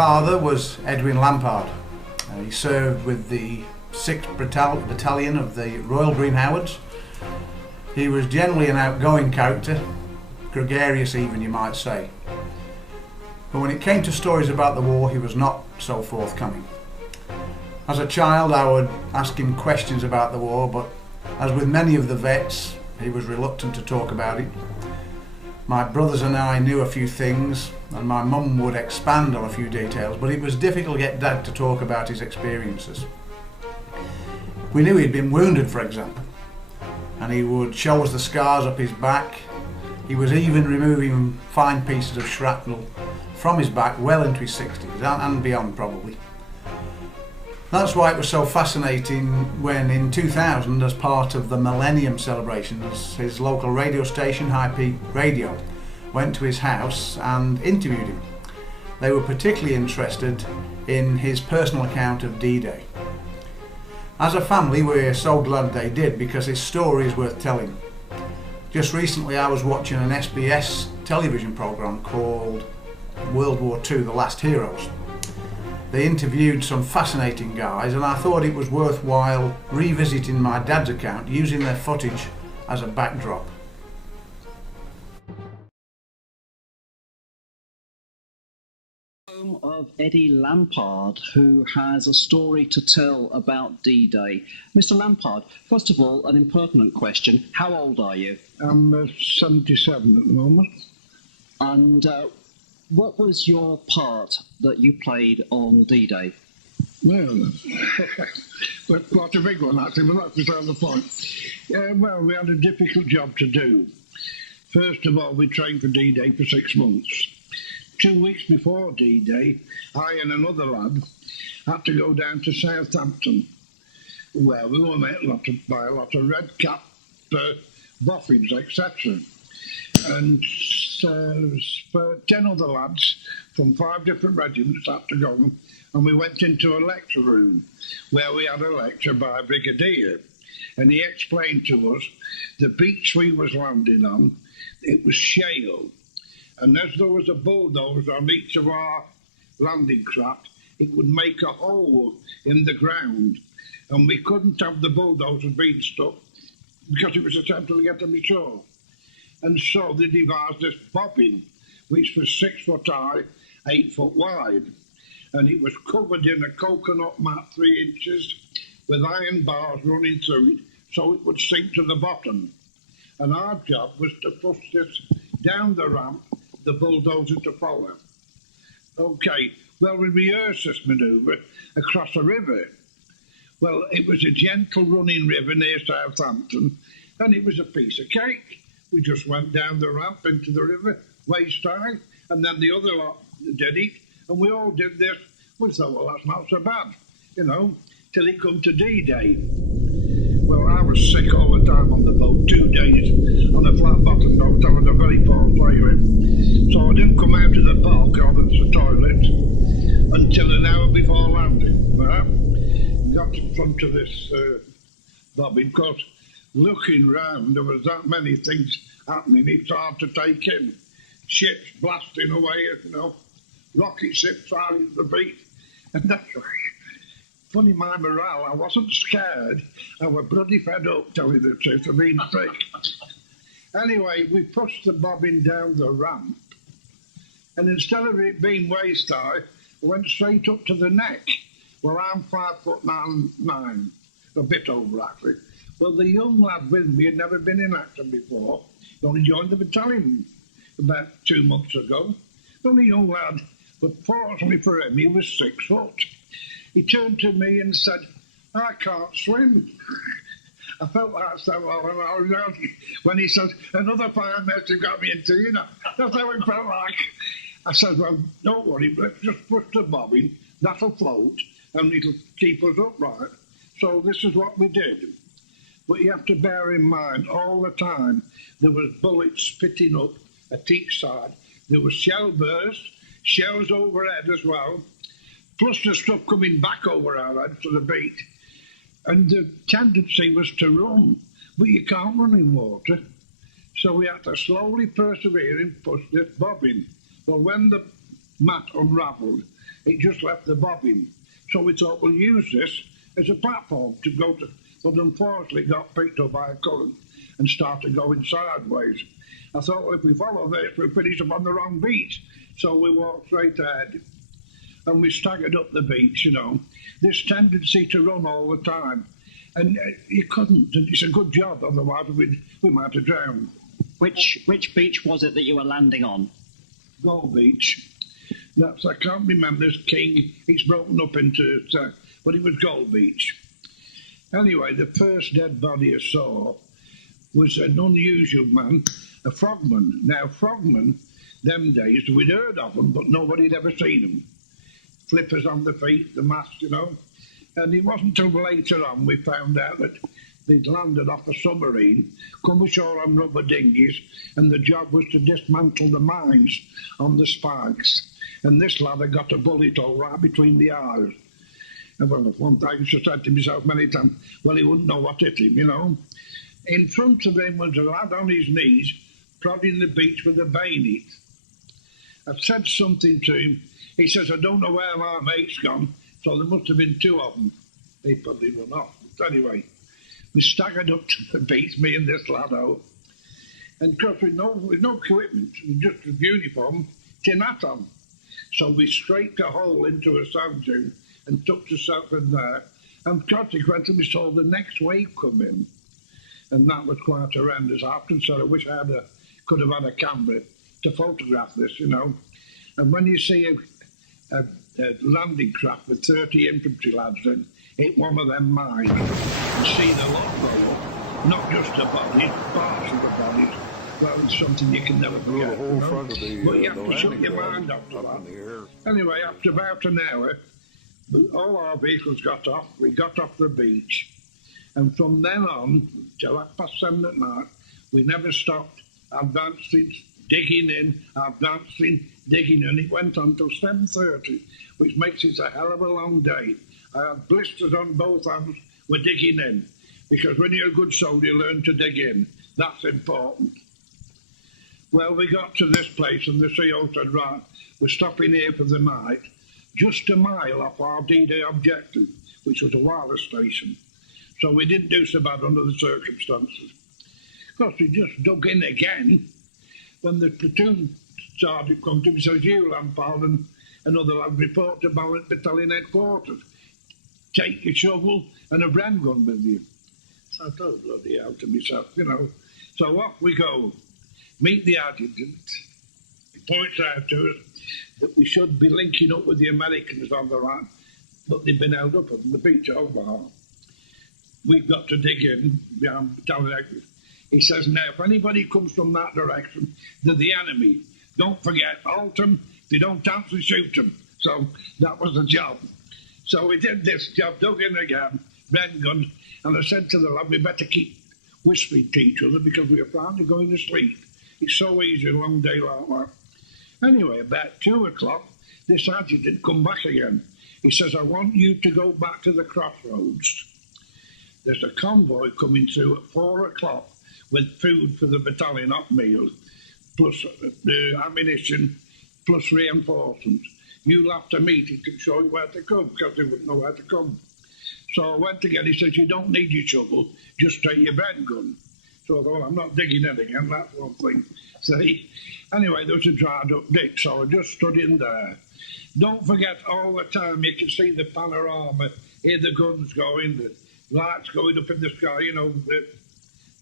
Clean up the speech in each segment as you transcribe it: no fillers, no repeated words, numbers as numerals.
father was Edwin Lampard. He served with the 6th Battalion of the Royal Green Howards. He was generally an outgoing character, gregarious even, you might say. But when it came to stories about the war, he was not so forthcoming. As a child, I would ask him questions about the war, but as with many of the vets, he was reluctant to talk about it. My brothers and I knew a few things, and my mum would expand on a few details, but it was difficult to get Dad to talk about his experiences. We knew he'd been wounded, for example, and he would show us the scars up his back. He was even removing fine pieces of shrapnel from his back well into his 60s and beyond, probably. That's why it was so fascinating when in 2000, as part of the Millennium celebrations, his local radio station, High Peak Radio, went to his house and interviewed him. They were particularly interested in his personal account of D-Day. As a family, we're so glad they did, because his story is worth telling. Just recently I was watching an SBS television programme called World War II, The Last Heroes. They interviewed some fascinating guys, and I thought it was worthwhile revisiting my dad's account using their footage as a backdrop. Home of Eddie Lampard, who has a story to tell about D-Day. Mr. Lampard, first of all, an impertinent question. How old are you? I'm 77 at the moment. And what was your part that you played on D-Day? Well, quite a big one actually, but that's beside the point. Well, we had a difficult job to do. First of all, we trained for D-Day for 6 months. 2 weeks before D-Day, I and another lad had to go down to Southampton, where we were met by a lot of red cap boffins, etc. And 10 other lads from 5 different regiments had to go, and we went into a lecture room where we had a lecture by a brigadier, and he explained to us the beach we was landing on, it was shale, and as there was a bulldozer on each of our landing craft, it would make a hole in the ground, and we couldn't have the bulldozers being stuck because it was attempting to get to the shore. And so they devised this bobbin, which was 6 foot high, 8 foot wide. And it was covered in a coconut mat 3 inches with iron bars running through it so it would sink to the bottom. And our job was to push this down the ramp, the bulldozer to follow. Okay, well, we rehearsed this manoeuvre across a river. Well, it was a gentle running river near Southampton, and it was a piece of cake. We just went down the ramp into the river, waist high, and then the other lot did it, and we all did this. We thought, well, that's not so bad, till it come to D-Day. Well, I was sick all the time on the boat, 2 days on a flat-bottom boat. I was a very poor player. So I didn't come out of the bulk or the toilet until an hour before landing. Got in front of this bobbin, because looking round, there was that many things happening, it's hard to take in. Ships blasting away, rocket ships firing at the beach. And that's funny, my morale, I wasn't scared. I was bloody fed up, telling the truth, of being sick. Anyway, we pushed the bobbin down the ramp, and instead of it being waist high, it went straight up to the neck. Well, I'm 5'9", a bit over actually. Well, the young lad with me had never been in action before. He only joined the battalion about 2 months ago. Only young lad, but fortunately for him, he was 6 foot. He turned to me and said, "I can't swim." I felt like so well when he said, "Another fire mess you got me into, That's how it felt like. I said, "Well, don't worry, let's just push the bobbin, that'll float, and it'll keep us upright." So this is what we did. But you have to bear in mind, all the time, there was bullets spitting up at each side. There was shell bursts, shells overhead as well, plus the stuff coming back over our heads to the beach. And the tendency was to run, but you can't run in water. So we had to slowly persevere and push this bobbin. Well, when the mat unravelled, it just left the bobbin. So we thought we'll use this as a platform to go to, but unfortunately it got picked up by a current and started going sideways. I thought, well, if we follow this, we'll finish up on the wrong beach. So we walked straight ahead. And we staggered up the beach, you know. This tendency to run all the time. And you couldn't. And it's a good job, otherwise we might have drowned. Which beach was it that you were landing on? Gold Beach. That's, I can't remember this king. It's broken up into, but it was Gold Beach. Anyway, the first dead body I saw was an unusual man, a frogman. Now, frogmen, them days, we'd heard of them, but nobody had ever seen them. Flippers on the feet, the mast, you know. And it wasn't until later on we found out that they'd landed off a submarine, come ashore on rubber dinghies, and the job was to dismantle the mines on the spikes. And this lad had got a bullet hole right between the eyes. And well, one time I used to say to myself many times, well, he wouldn't know what hit him, you know. In front of him was a lad on his knees, prodding the beach with a bayonet. I said something to him. He says, I don't know where my mate's gone, so there must have been two of them. He probably run off. But anyway, we staggered up to the beach, me and this lad out. And of course, with no equipment, just a uniform, tin hat on. So we scraped a hole into a sand dune and took ourselves in there. And consequently, we saw the next wave come in. And that was quite horrendous. I often said, I wish I could have had a camera to photograph this, you know. And when you see a landing craft with 30 infantry lads in, hit one of them mines and see the lot go up, not just the bodies, parts of the bodies. Well, it's something you can never forget. The whole front of the, but you have to shut your mind up to that. Anyway, after about an hour, all our vehicles got off. We got off the beach. And from then on, till 7:30 at night, we never stopped advancing, digging in, advancing, digging in. It went on till 7:30, which makes it a hell of a long day. I had blisters on both hands. We're digging in. Because when you're a good soldier, you learn to dig in. That's important. Well, we got to this place and the CO said, right, we're stopping here for the night, just a mile off our D-Day objective, which was a wireless station. So we didn't do so bad under the circumstances. Of course, we just dug in again when the platoon sergeant come to me, says, you, Lampard, and another lad, report to Ballant Battalion Headquarters. Take your shovel and a brand gun with you. So I thought, bloody hell, to myself, you know. So off we go. Meet the adjutant. He points out to us that we should be linking up with the Americans on the right, but they've been held up on the beach over. We've got to dig in behind battalion headquarters. He says, now, if anybody comes from that direction, they're the enemy. Don't forget, halt them. If they don't answer, shoot them. So that was the job. So we did this job, dug in again, red guns, and I said to the lad, we better keep whispering to each other because we are finally going to sleep. It's so easy, a long day like that. Anyway, about 2 o'clock, this adjutant come back again. He says, I want you to go back to the crossroads. There's a convoy coming through at 4 o'clock with food for the battalion, hot meals, plus ammunition, plus reinforcements. You'll have to meet it to show you where to come, because they wouldn't know where to come. So I went again. He says, you don't need your shovel, just take your bread gun. So I thought, well, I'm not digging in again, that's one thing. See? Anyway, there was a dried up ditch, so I just stood in there. Don't forget, all the time you can see the panorama, hear the guns going, the lights going up in the sky, you know,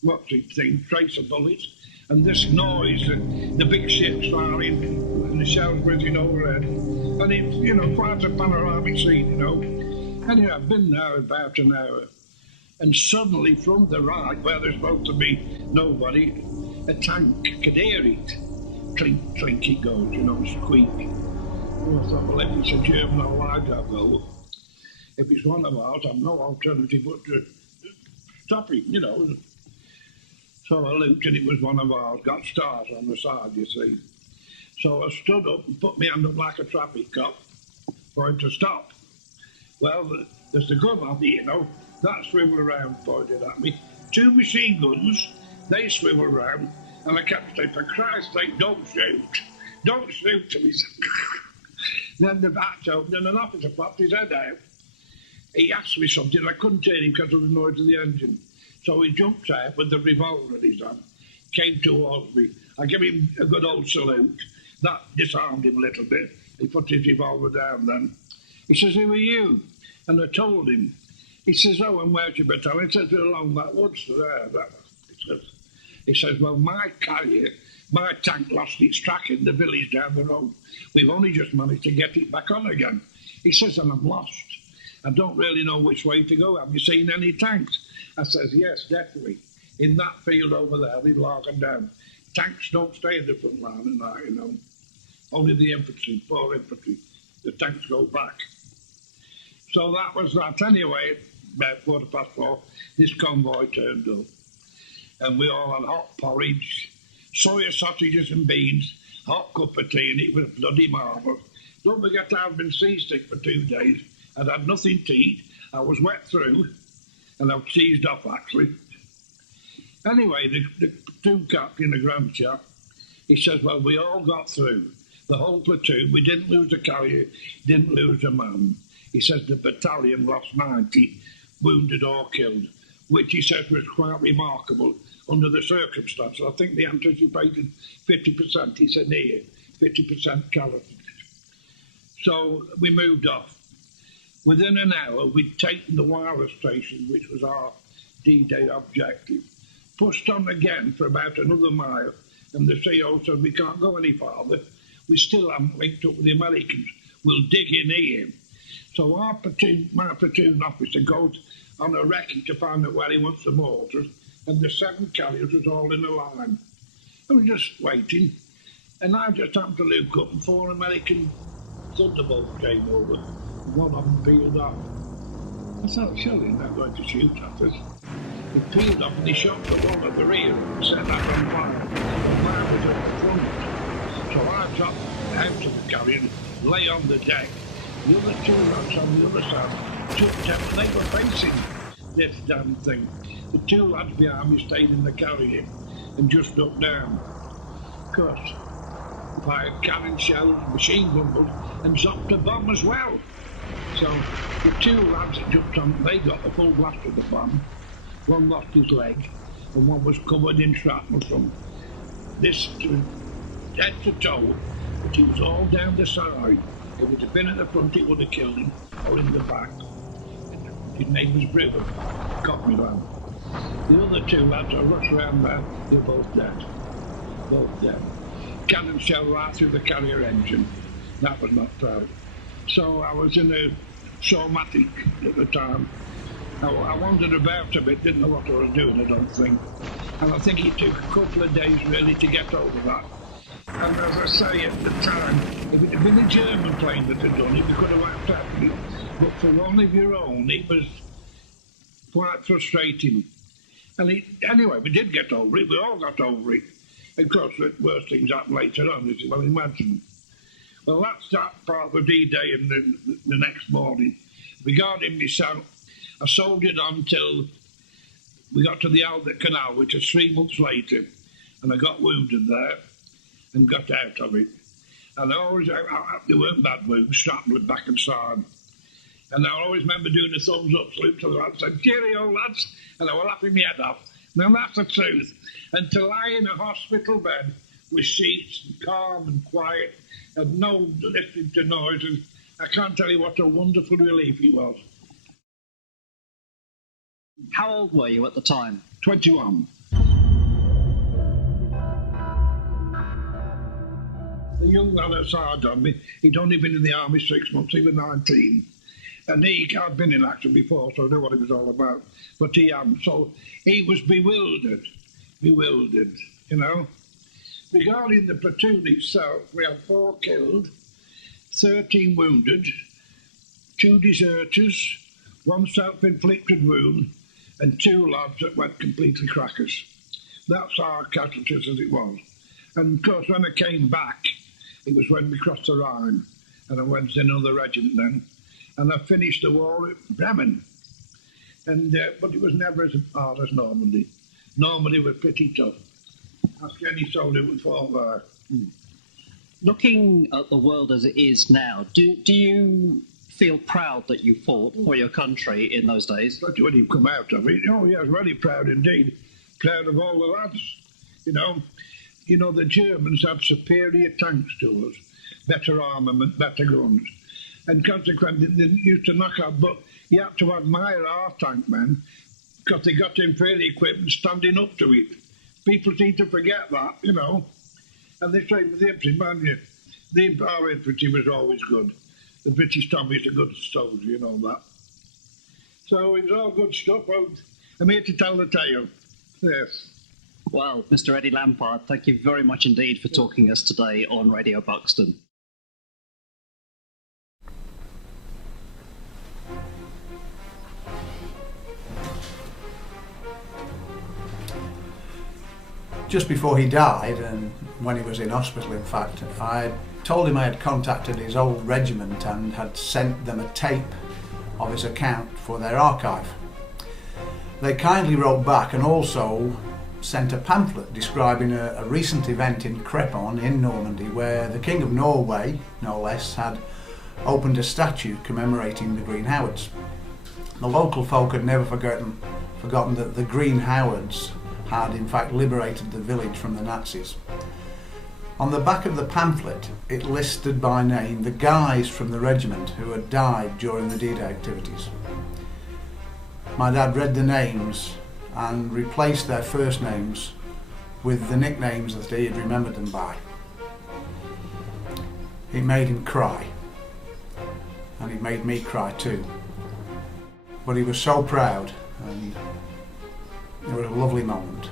what's it thing, tracer bullets, and this noise, and the big ships firing, and the shells whizzing overhead. And it's, you know, quite a panoramic scene, you know. Anyway, I've been there about an hour. And suddenly, from the right, where there's supposed to be nobody, a tank could hear it. Clink, clink it goes, you know, squeak. Oh, I thought, well, if it's a German, I'll like that go. If it's one of ours, I've no alternative but to stop it, you know. So I looked and it was one of ours, got stars on the side, you see. So I stood up and put my hand up like a traffic cop for him to stop. Well, there's the gun on it, you know. That swiveled around, pointed at me. 2 machine guns, they swivel around, and I kept saying, for Christ's sake, don't shoot. Don't shoot to me. Then the bat's opened and an officer popped his head out. He asked me something and I couldn't turn him because of the noise of the engine. So he jumped out with the revolver in his hand, came towards me. I gave him a good old salute. That disarmed him a little bit. He put his revolver down then. He says, "Who are you?" And I told him. He says, "Oh, and where's your battalion?" He says, "We're along that woods there." He says, "Well, my tank lost its track in the village down the road. We've only just managed to get it back on again." He says, "And I'm lost. I don't really know which way to go. Have you seen any tanks?" I says, "Yes, definitely. In that field over there, they've locked down. Tanks don't stay in the front line at night, you know. Only the infantry, poor infantry. The tanks go back." So that was that. Anyway, about 4:15, this convoy turned up. And we all had hot porridge, soya sausages and beans, hot cup of tea, and it was bloody marvellous. Don't forget I've been seasick for 2 days. I'd had nothing to eat. I was wet through, and I was seized off, actually. Anyway, the platoon captain, the grand chap, he says, "Well, we all got through. The whole platoon. We didn't lose a carrier, didn't lose a man." He says the battalion lost 90, wounded or killed, which he says was quite remarkable under the circumstances. I think they anticipated 50%. He said, "Here, 50% casualties." So we moved off. Within an hour, we'd taken the wireless station, which was our D-Day objective, pushed on again for about another mile, and the CO said, "We can't go any farther. We still haven't linked up with the Americans. We'll dig in here." So my platoon officer goes on a recce to find out where he wants the mortars, and the 7 carriers was all in a line. And we're just waiting, and I just happened to look up, and 4 American Thunderbolts came over. One of them peeled off. I thought, surely they're not going to shoot at us. He peeled off and he shot the one at the rear and set that on fire. And mine was at the front. So I got out of the carrier and lay on the deck. The other 2 lads on the other side took them and they were facing this damn thing. The 2 lads behind me stayed in the carrier and just looked down. Of course, fired cannon shells, machine gun bullets, and dropped a bomb as well. So the 2 lads that jumped on, they got the full blast of the bomb. One lost his leg, and one was covered in shrapnel from this to head to toe, but he was all down the side. If it would have been at the front, it would have killed him, or in the back. His name was Brewer, Cockney lad. The other 2 lads I rushed around there, they were both dead. Both dead. Cannon shell right through the carrier engine. That was not proud. So I was in a somatic at the time. I wandered about a bit, didn't know what I was doing, I don't think. And I think it took a couple of days really to get over that. And as I say, at the time, if it had been a German plane that had done it, we could have wiped out it. But for one of your own, it was quite frustrating. And anyway, we did get over it. We all got over it. Of course, the worst things happened later on, as you well imagine. Well, that's that part of D-Day and the next morning. Regarding myself, I soldiered on till we got to the Albert Canal, which was 3 months later, and I got wounded there and got out of it. And there weren't bad wounds, shrapnel back and side. And I always remember doing a thumbs up salute to the lads, saying, "Cheerio, lads," and I was laughing my head off. Now that's the truth. And to lie in a hospital bed with sheets, calm and quiet, and no listening to noises, I can't tell you what a wonderful relief it was. How old were you at the time? 21. The young lad outside on me, he'd only been in the army 6 months, he was 19. And I'd been in action before, so I knew what it was all about. But he hadn't, so he was bewildered, you know. Regarding the platoon itself, we had 4 killed, 13 wounded, 2 deserters, 1 self-inflicted wound, and 2 lads that went completely crackers. That's our casualties as it was. And of course, when I came back, it was when we crossed the Rhine, and I went to another regiment then, and I finished the war at Bremen. And but it was never as hard as Normandy. Normandy was pretty tough. Ask any soldier who fought there. Looking at the world as it is now, do you feel proud that you fought for your country in those days? Especially when you come out of it. Oh, yes, very proud indeed. Proud of all the lads. You know, the Germans had superior tanks to us, better armament, better guns. And consequently, they used to knock out, but you had to admire our tank men because they got inferior equipment standing up to it. People seem to forget that, you know. And they say with the infantry, man, our infantry was always good. The British Tommy's a good soldier, you know that. So it was all good stuff. Well, I'm here to tell the tale. Yes. Well, Mr. Eddie Lampard, thank you very much indeed for talking to us today on Radio Buxton. Just before he died, and when he was in hospital in fact, I told him I had contacted his old regiment and had sent them a tape of his account for their archive. They kindly wrote back and also sent a pamphlet describing a recent event in Crepon in Normandy where the King of Norway, no less, had opened a statue commemorating the Green Howards. The local folk had never forgotten that the Green Howards had in fact liberated the village from the Nazis. On the back of the pamphlet it listed by name the guys from the regiment who had died during the D-Day activities. My dad read the names and replaced their first names with the nicknames that he had remembered them by. It made him cry, and it made me cry too. But he was so proud, and it was a lovely moment.